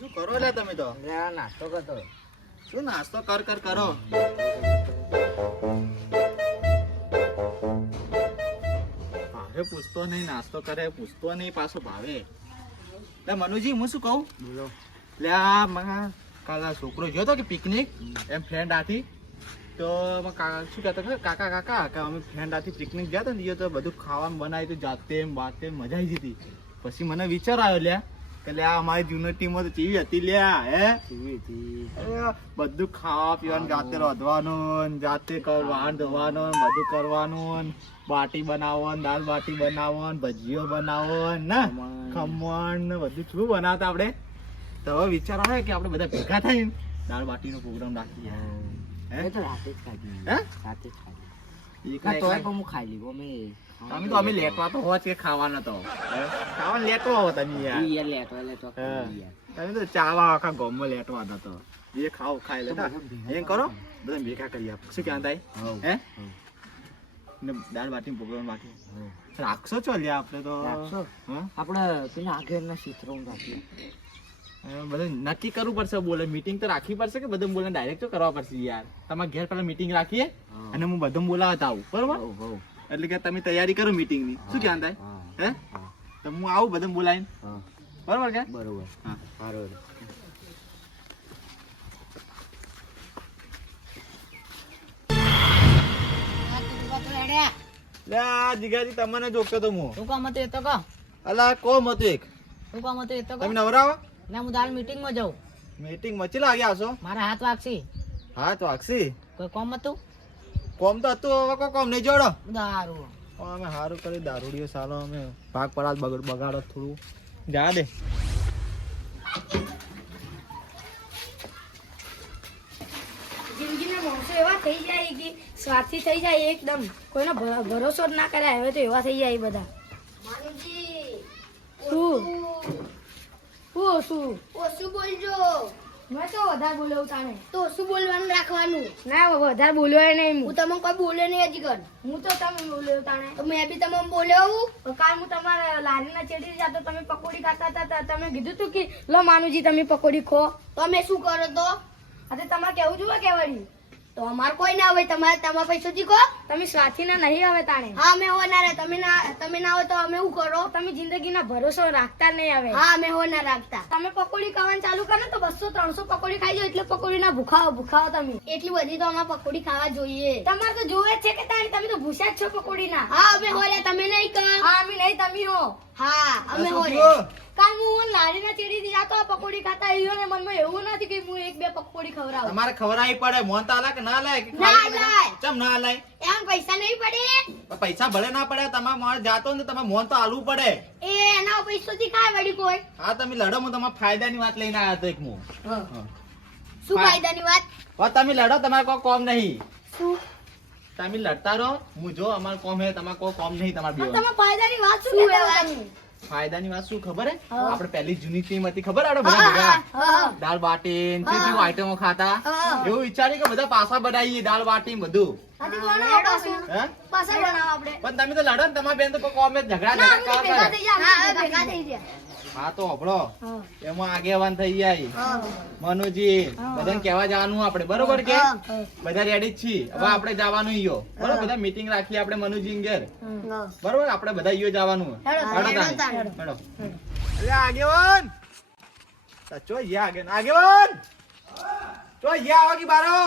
શું કરો લે તમે તો? નાસ્તો કરતો. શું નાસ્તો કરો? ભાવે પૂછતો નહીં, નાસ્તો કરે પૂછતો નહીં, પાછો ભાવે. લે મનુજી, હું શું કહું? બોલો. લે આ કાલા છોકરો ગયો તો કે પિકનિક, એમ ફ્રેન્ડ આથી તો શું કહેતા કાકા અમે ફ્રેન્ડ આથી પિકનિક ગયા હતા ને, તો બધું ખાવાનું બનાવ્યું હતું જાતે બાતે, મજા આવી હતી. પછી મને વિચાર આવ્યો લ્યા કે લે અમારી જૂની ટીમો તો ચીવી હતી લ્યા, હે બધું ખાવા પીવાનું જાતે રોધવાનું, જાતે વાહન ધોવાનું, બધું કરવાનું, બાટી બનાવવાનું, દાળ બાટી બનાવવાનું, ભજીયો બનાવવાનું ને ખમણ ને બધું શું બનાવતા આપણે. તો હવે વિચાર આવે કે આપણે બધા ભેગા થઈને દાળ બાટીનો પ્રોગ્રામ રાખીએ. અમે લેટવા તો હોત કે ખાવાના તો ખાવાનું લેટવા હો તમે યાર. તમે તો ચાવા આખા ગામમાં લેટવા હતા તો જે ખાવ ખાઈ લેતા. એમ કરો બધા ભેગા કરી આપ. શું કહેતા હે ને દાળ બાટી પ્રોગ્રામ રાખીએ. રાખશો ચાલ્યા આપણે તો આપણે પેલા આગળના ક્ષેત્રો રાખીએ. બધું નક્કી કરવું પડશે. બોલે મીટિંગ તો રાખવી પડશે કે બધું બોલે ડાયરેક્ટ તો કરવા પડશે યાર. તમારા ઘેર પેલા મીટિંગ રાખીએ અને હું બધું બોલાવતા આવું, બરોબર? એટલે કે તમે તૈયારી કરો મીટિંગ ની. શું કહેતા હે તો હું આવું બધું બોલાવીને, બરોબર કે? બરોબર. હા બરોબર. લે જીગાજી તમને જોગતો તો હું. શું કામ હતું એ તો કહો. અલા કોમ હતું એક. શું કામ હતું એ તો કહો. તમે નવરાવો ના, હું દાલ મીટિંગ માં જાઉં. મીટિંગ માં ચેલા વાગે આવશો? મારા હાથ વાગશી. હા તો વાગશી. કોઈ કોમ હતું? કોમ તો હતું, હવે કોઈ કોમ નહીં જોડો. દારૂ. અમે સારું કરી દારૂડીઓ સાલો અમે ભાગ પડાત બગાડો થોડું જા દે. જિંદગીના માણસો એવા થઈ જાય કે સ્વાર્થી થઈ જાય એકદમ, કોઈનો ભરોસો જ ના કરે. હવે તો એવા થઈ જાય બધા. શું ઓછું બોલજો. મેં તો વધારે બોલ્યો તાણે. તો ઓછું બોલવાનું રાખવાનું. ના વધારે બોલ્યો નહીં. હું તમને કોઈ બોલ્યો નહીં હજી કર. હું તો તમે બોલ્યો તાણે. તો મેં બી તમને બોલ્યો. કાલ હું તમારા લારીના ચેડી જતો, તમે પકોડી ખાતા હતા. તમે કીધું તું કે લો માનુજી તમે પકોડી ખો. તો અમે શું કરો તો? અરે તમારે કેવું જોઈએ કેવાડી. તો અમાર કોઈ ના હોય. તમારા પૈસાથી કહો. તમે સ્વાર્થી ના નહીં હવે તાણે. હા અમે હો ના રે. તમે ના હોય તો અમે શું કરો? તમે જિંદગીના ભરોસો રાખતા નહીં હવે. હા અમે હો ના રાખતા. તમે પકોડી ખાવાનું ચાલુ કરો ને તો 200-300 પકોડી ખાઈ જાવ. એટલે પકોડી ના ભૂખાવો તમે. એટલી બધી તો અમારે પકોડી ખાવા જોઈએ. તમારે તો જોવે છે કે તાણી. તમે તો ભૂસ્યા જ છો પકોડી ના. હા અમે હો રે. તમે નહીં કર. હા અમે નહીં, તમે હો. હા અમે હો રે. કાલ હું લારીના ચેડી જતો પકોડી ખાતા ઈયો ને મનમાં એવું નથી કે હું 1-2 પકોડી ખવડાવું. તમારે ખવડાવી પડે. મોન તો આલા કે ના લાય કે ના લાય. ચમ ના લાય? એમ પૈસા નહીં પડે. પૈસા ભલે ના પડે, તમારે માર જાતો ને તમારે મોન તો આલવું પડે. એ એના પૈસાથી ખાય વળી કોઈ. હા તમે લડો, હું તમારા ફાયદાની વાત લઈને આવ્યો હતો એક હું. શું ફાયદાની વાત? તમે લડો, તમારે કોઈ કોમ નહીં. શું તમે લડતા રહો. હું જો અમારે કોમ હે, તમારે કોઈ કોમ નહીં. તમારે પણ બે તમે ફાયદાની વાત શું કહેતા હતા? ફાયદાની વાત શું ખબર હે? આપણે પહેલી જૂની ટીમ હતી ખબર? આપણે બધા ભેગા દાળ બાટી કેવી આઈટમો ખાતા. એવું વિચાર્યું કે બધા પાસા બનાવીએ દાળ બાટી બધું. આથી બનાવો પાછું. હે પાછા બનાવો આપણે. પણ તમે તો લડો ને, તમારા બેન તો કોઈ કોમ જ ઝઘડા ના ઝઘડા અમે ભેગા થઈ ગયા. હા ભેગા થઈ ગયા. હા તો હબળો હા. એમાં આગેવાન થઈ જાય હા. મનુજી. બધાને કહેવા જવાનું આપણે, બરોબર કે? બધા રેડી જ છીએ. હવે આપણે જવાનું ઈયો, બરોબર? બધા મીટિંગ રાખીએ આપણે મનુજી ઘેર, બરોબર? આપણે બધા ઈયો જવાનું. હેડો અરે આગેવાન ચો યા આગેવાન ચો યા આવો કી બારો.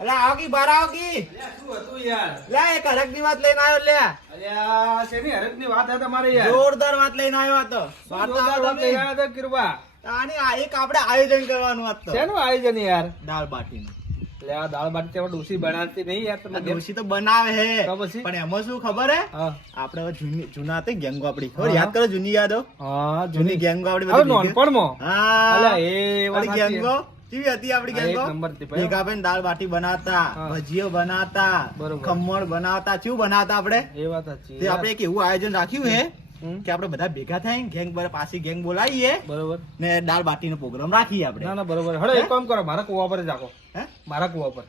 અલા આવો કી બાર આવો કી. શું હતું યાર? લે એક હરકની વાત લઈને આવ્યો. લે અલ્યા શેની હરકની વાત હે તમારે યાર? જોરદાર વાત લઈને આવ્યો હતો. વાત તો જોરદાર વાત લઈ આવ્યા હતા કિરબા. આની આ એક આપણે આયોજન કરવાનું હતું. શેનું આયોજન યાર? દાળ બાટીનું. એટલે આ દાળ બાટી તેમાં ડોસી બનાવતી નહીં યાર તમે? ડોશી તો બનાવે હે, તો પછી? પણ એમાં શું ખબર હે? હા આપણે હવે જૂના હતી ગેંગો આપડી, ખબર? યાદ કરો જૂની યાદો? હા જૂની ગેંગો આપડી હવે બધી ભેગી. નોનપણમાં. હા અલ્યા એ વાત આપડી સાચી ગેંગો કેવી હતી? આપડી હા, એક ગેંગો નંબર હતી ભાઈ. ભેગા ભાઈ દાળ બાટી બનાવતા, હા. ભજીયો બનાવતા, બરોબર. ખમણ બનાવતા, શું બનાવતા આપણે? એ વાત સાચી તે આપણે એક એવું આયોજન રાખ્યું હે હમ. કે આપણે બધા ભેગા થઈને ગેંગ પાછી ગેંગ બોલાવીએ બરોબર. ને દાળ બાટીનો પ્રોગ્રામ રાખીએ આપણે. ના ના બરોબર. હળો એક કામ કરો, મારા કુવા પર જ રાખો. હે મારા કુવા પર.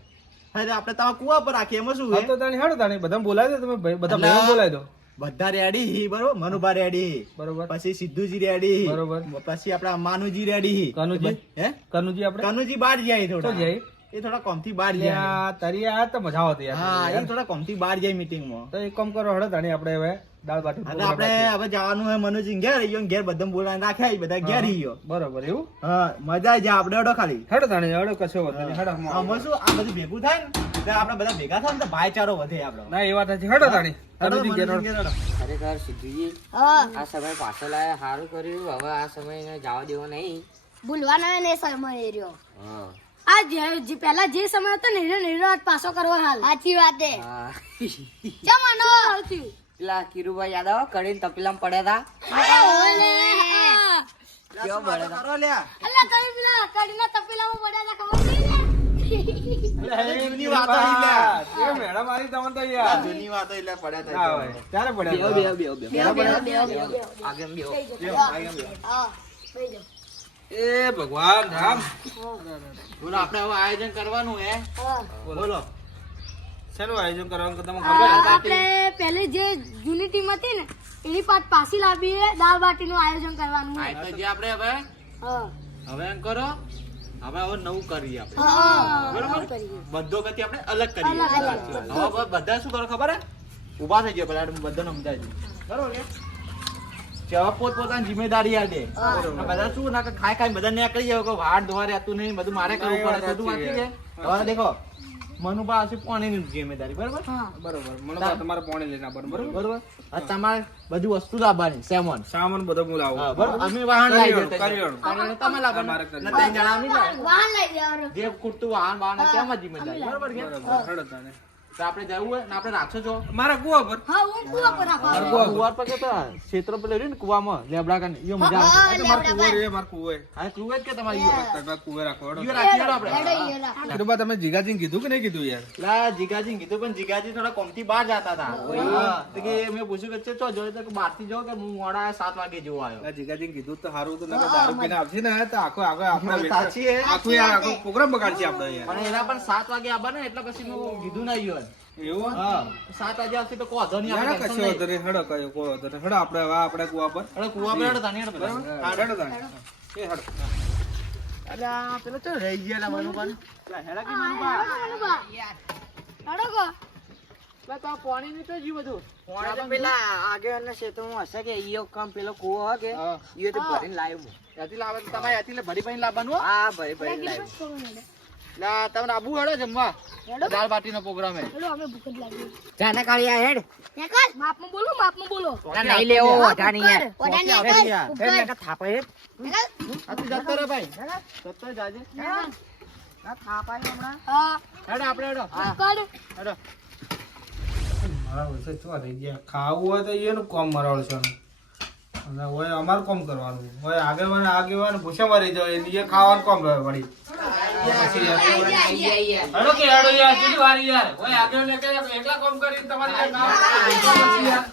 હા તો આપણે તમારા કુવા પર રાખીએ. એમાં શું હા હે? તો તાણી હળો તાણી બધા બોલાવી દો તમે, બધા એટલે- ભાઈઓ બોલાવી દો. બધા રેડી બરોબર, મનુભા રેડી, બરોબર. પછી સિદ્ધુજી રેડી, બરોબર. પછી આપડા માનુજી રેડી. કનુજી? હે કનુજી આપણે કનુજી બહાર જાય તો થોડા, જાય એ થોડા કોમથી બહાર જાય. લ્યા, તારી આ તો મજા આવતી યાર. હા, એ થોડા કોમથી બહાર જાય મીટિંગ માં. તો એક કામ કરો હળો તાણી આપણે હવે દાળ બાટી એટલે આપણે હવે જવાનું હોય મનુજી ઘેર, ઈયો ઘેર બધા બોલાવીને રાખ્યા, ઈ બધા ઘેર ઈયો. બરોબર એવું હા, મજા આવી જાય આપણે હડો ખાલી. હેડો તાણી હળો કશો વાંધો નહીં. હેડો આમાં શું આ બધું ભેગું થાય ને એટલે આપણે બધા ભેગા થાય ને તો ભાઈચારો વધે આપણો. ના એ વાત છે. હેડો તાણી હડો, કનુજી ઘેર મનુજી હળો. ઘેર હડો. ખરેખર સિદ્ધુજી હા આ સમય પાછો લાયા સારું કર્યું. હવે આ સમય જવા દેવો નહીં. ભૂલવાનો ને સમય એ રહ્યો. હા આ જે પહેલા જે સમય હતો ને એનો આજ પાછો કરવો હાલ. સાચી વાત છે. હા. ચમ આનો પેલા કિરુભાઈ યાદ આવો કડીને તપેલામાં પડ્યા હતા કેવો પડ્યા હતા? કરો લ્યા. અલ્લા કઈ પેલા કડીના તપેલામાં પડ્યા હતા ખબર નહીં ને? અરે, જૂની વાતો ઈ લ્યા. એ મેડમ મારી તમને તો યાર જૂની વાતો એટલે પડ્યા ના હતા. હોય. ક્યારે પડ્યા બેહો, હતા? બેહો, બેહો, બેહો. આગળ બેહો. હા બેહી જાઓ. એ ભગવાન રામ. બોલો આપણે હવે આયોજન કરવાનું હે. હા. બોલો. શેનું આયોજન કરવાનું કે તમને ખબર આ આપણે પહેલી જે જૂની ટીમ હતી ને એની પાછી લાવીએ દાળ બાટીનું આયોજન કરવાનું આ તો જે આપણે હવે હા હવે એમ કરો, હવે નવું કરીએ આપણે. હા બરોબર? કરીએ. બધો કરતી આપણે અલગ કરીએ. અલગ. હવે બધા શું કરો ખબર હે? ઊભા થઈ જાય પેલા બધાને સમજાવી દઉં. બરોબર કે? જેવા પોતપોતાની જિમ્મેદારી આ દે. હા. આ બધા શું ના કે ખાઈ ખાઈ બધા નીકળી જાય કે વાળ ધોવા રહેતું નહીં, બધું મારે કરવું પડે, બધું વાંચી જાય. હવે દેખો મનુભા હશે પાણીની જિમ્મેદારી. બરોબર? હા બરોબર મને તમારે પાણી લઈને આવવાનું બરોબર. બરોબર. આ તમારે બધી વસ્તુ લાવવાની, સામાન. સામાન બધો હું લાવું. હા, બરોબર. અમે વાહન લાવી કરિયાણું, દેતા. કરિયાણું. કરિયાણું તમે લાવવાના. અમારે કરિયાણું. ને ત્રણ જણા અમે લાવવાના. વાહન લઈ જવાનું. જે ખૂટતું વાહન વાહન તેમાં જિમ્મેદારી. બરોબર કે? બરોબર. હેડો તાણે. તો આપણે જવું હોય ને આપણે રાખશો છો મારા કુવા પર હા હું કુવા પર રાખવાનું. કુવા પર કે તો ક્ષેત્ર પેલે રહ્યું ને કુવામાં લેબડા કાને ઈયો મજા આવે. હા, આ તો મારા કુવો રે મારા કુવો હા કુવા જ કે તમારી ઈયો. તમે કુવે રાખો હેડો. ઈયો રાખી હેડો આપણે. હેડો ઈ હેડો. કીધું તમે જીગાજીને કીધું કે નહીં કીધું યાર? લા જીગાજી કીધું પણ જીગાજી થોડા કોમથી બહાર જતા હતા. હા, તો કે મેં પૂછ્યું કે ચો જોડે તો કે બહારથી જાઓ કે હું મોડા 7 વાગે જેવો આવ્યો. આ જીગાજીને કીધું તો સારું હતું નકર દારૂ પીને આવશે ને તો આખો આપણે સાચી હે. આખું યાર આખો પ્રોગ્રામ બગાડશે આપણે યાર. પણ એના પણ 7 વાગે આવવા ને એટલે પછી હું કીધું ના ઈયો. એવું હા 7 વાગે આવશે તો કોઈ વાંધો નહીં, ના આપણે કશો વાંધો નહીં. હેડો કયો કોઈ વાંધો નહીં. હેડો આપણે હવે આપણે કુવા પર હવે કુવા પર હેડો તાની હેડો બધા. બરાબર? હેડો તાણે. એ હેડો. અલ્યા પેલો ચો રહી ગયા લા મનુભા. લા હેડા કે મનુભા. હેડો કો. લા તો પાણી ની તો જી બધું. પોણે તો પેલા આગળના ક્ષેત્રમાં હશે કે ઈયો કામ પેલો કૂવો હોય કે હા. ઈયો તો ભરીને લાવ્યો હું. ત્યાંથી લાવે તો તમારે ત્યાંથી લે ભરી ભરીને લાવવાનું હો. હા ભરીને લાવ્યો. લા તમને આબુ હેડો જમવા. દાળ બાટીનો પ્રોગ્રામ હે. હેડો અમે ભૂખ જ લાગી. જાને કાળિયા હેડ. નેકલ માપમાં બોલો માપમાં બોલો. ના નહીં લેવો ઓઢા નહીં યાર. ઓઢા પહોંચી નેકલ. યાર. હેડ ને થાપા હેડ. નેકલ. આ તું જતો રે ભાઈ. જતો જાજે. ના થાપા હમણાં. હા હેડો આપણે હેડો. કડ. હેડો. મારા વર્ષે શું થઈ ગયા? ખાવું હોય તો એનું કામ મરાવડ છે અને હોય અમારું કામ કરવાનું હોય આગેવાન ભૂસે મરી જાય એ ખાવાનું કામ રહે વળી. હેડો કે હેડો યાર કેટલી વારી યાર હોય આગેવાન એકલા કામ કરીને તમારી યાર કામ યાર.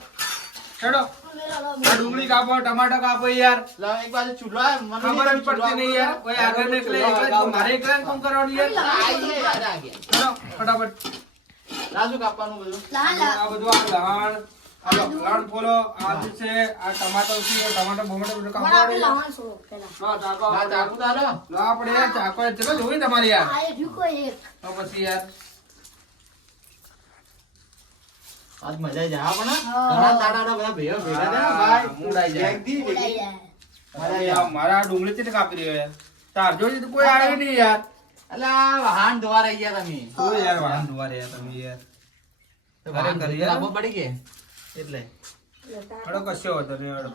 હેડો આ ડુંગળી કાપો ટમાટર કાપો યાર લા એક બાજુ ચૂલો હે. મને ખબર જ પડતી નહીં યાર હોય આગળ એકલા મારે એકલા કામ કરવાનું યાર. આઈએ યાદ આ ગયા. હેડો ફટાફટ લાજુ કાપવાનું બધું. આ બધું આ લહાણ હાલો લહાણ ફોલો આ જે છે આ ટમાટર છે ટમાટર બોમાટર બધું બરાબર કાપવાનું. લાવવાનું છો પેલા. લો ચાકો લા ચાકુ તારો. લો આપણે યાર ચાકો ચલો જોઈ તમારી યાર આ ઢુકો એક. તો પછી યાર આજ મજા આવી જાય હા પણ હા. ઘણા તાડા બધા ભેગા ભેગા થયા ને ભાઈ. મૂડ આઈ જાય. એકદી ઉડાઈ ભેગી. જાય. મજા આવી યાર જાય. મારા ડુંગળી ચીટ કાપી રહ્યો યાર તાર જોઈ તો કોઈ આવે નહીં યાર. અલા વાહન ધોવા રહી ગયા તમે. કોઈ યાર વાહન ધોવા રહ્યા તમે યાર. વાહન કરી ધોવા યાર. લાંબો પડી ગયા. એટલે હડો કશો હતો નહીં હડો.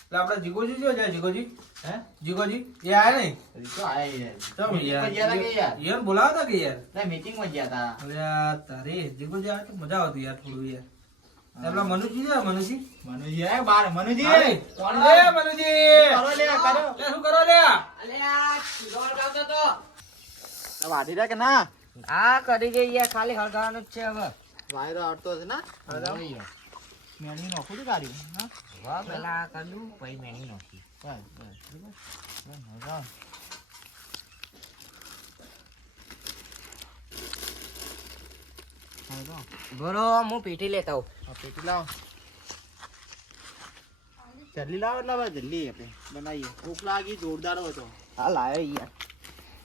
એટલે આપણે જીગોજી જો જાય જીગોજી હે જીગોજી એ આયા નહીં તો આયા યાર. ચમ Meeting માં ગયા તા કે યાર? યાર બોલાવતા કે યાર ના meeting માં ગયા તા. અરે આ તારે જીગોજી આવે તો મજા આવતી યાર થોડું યાર. આપણા મનુજી છે મનુજી મનુજી આયા બાર. મનુજી અરે, કોણ લે લે? મનુજી કરો લે કરો. લે શું કરો લે અલ્યા દોડ ગાવતો તો. આ વાઢી રહ્યા કે ના? હા કરી ગઈ યાર ખાલી હળગાવાનું જ છે હવે. વાયરો આવતો છે ના? મેળવી નાખું છું ગાડી. હા? વાહ પેલા કર્યું પછી મેની નાખી. બસ, બસ, બસ. બસ, મજા. હા, તો. બરો હું પીટી લેતા આવું. આ પેટી લાવો. જલ્દી લાવો એટલે હવે જલ્દી આપણે બનાવીએ. ભૂખ લાગી જોરદાર હતો. હા લાયો યાર.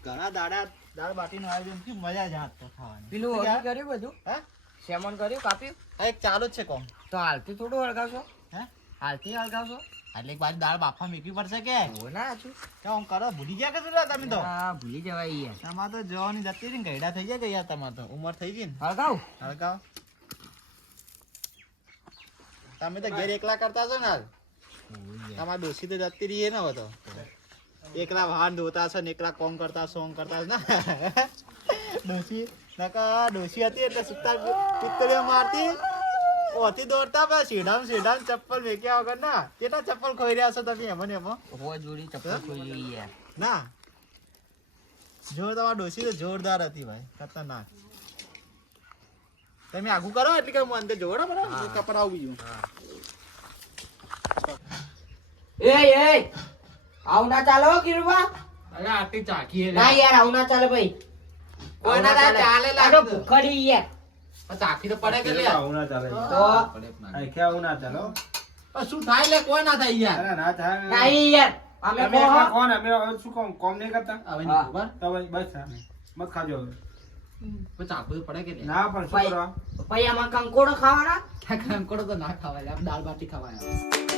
ઘણા દાળ બાટીનું આયોજન થયું, મજા જ હાથ તો ખાવાની. પેલું શું હજી કહેવાય? કર્યું બધું? હે? સેમન કર્યું, કાપ્યું? આ એક ચાલુ જ છે કોમ. તો હાલથી થોડું હળગાવશો? હે? હાલથી હળગાવશો? એટલે એક બાજુ દાળ બાફા મૂકવી પડશે કે હો ના છું. કે આમ કરો ભૂલી ગયા કે શું લા તમે તો? હા ભૂલી જવાય યાર. તમારે તો જવાની જતી રહી ને ગયડા થઈ જાય કે યાર, તમારે તો ઉંમર થઈ ગઈ ને. હળગાવ? હળગાવ. તમે તો ઘેર એકલા કરતા છો ને હાલ. તમારા ડોસી તો જતી રહી ને હવે તો. એકલા વાહન ધોતા છો ને એકલા કોમ કરતા સોંગ કરતા છો ને. ડોસી નકા ડોસી હતી એટલે સુતા પિત્તળીઓ મારતી ઓથી દોડતા પણ સીધામ ચપ્પલ વેક્યા વગર ના. કેટલા ચપ્પલ ખોઈ રહ્યા છો તમે એમાં ને એમાં? હો જોડી ચપ્પલ ખોઈ યાર. ના જો તમારી ડોસી તો જોરદાર હતી ભાઈ, ખતરનાક. તમે આગું કરો એટલે કે હું અંદર જોડો બરાબર કપડાં બીજું. એ આવું ના ચાલો કિરુબા. અરે આટલી ચાખી ના યાર આવું ના ચાલે ભાઈ. કોઈના ના ચાલે આ તો લાગતું. ભૂખડી યાર. ચાખી તો પડે કે લે. આવું ના ચાલે. તો આખે આવું ના ચાલો. પણ શું થાય લે, કોઈ ના થાય યાર. અરે ના થાય. નહીં યાર. અમે તમે કોણ? એકલા કોણ? અમે હવે શું કોમ નહીં કરતા? હવે હા. નહીં ખબર. તો ભાઈ બસ હા. મત ખાજો હવે. પણ ચાખવું તો પડે કે લે. ના પણ શું ભાઈ. કરવા? ભાઈ આમાં કંકોડો ખાવાના? કંકોડો તો ના ખવાય, આમ દાળ બાટી ખવાય.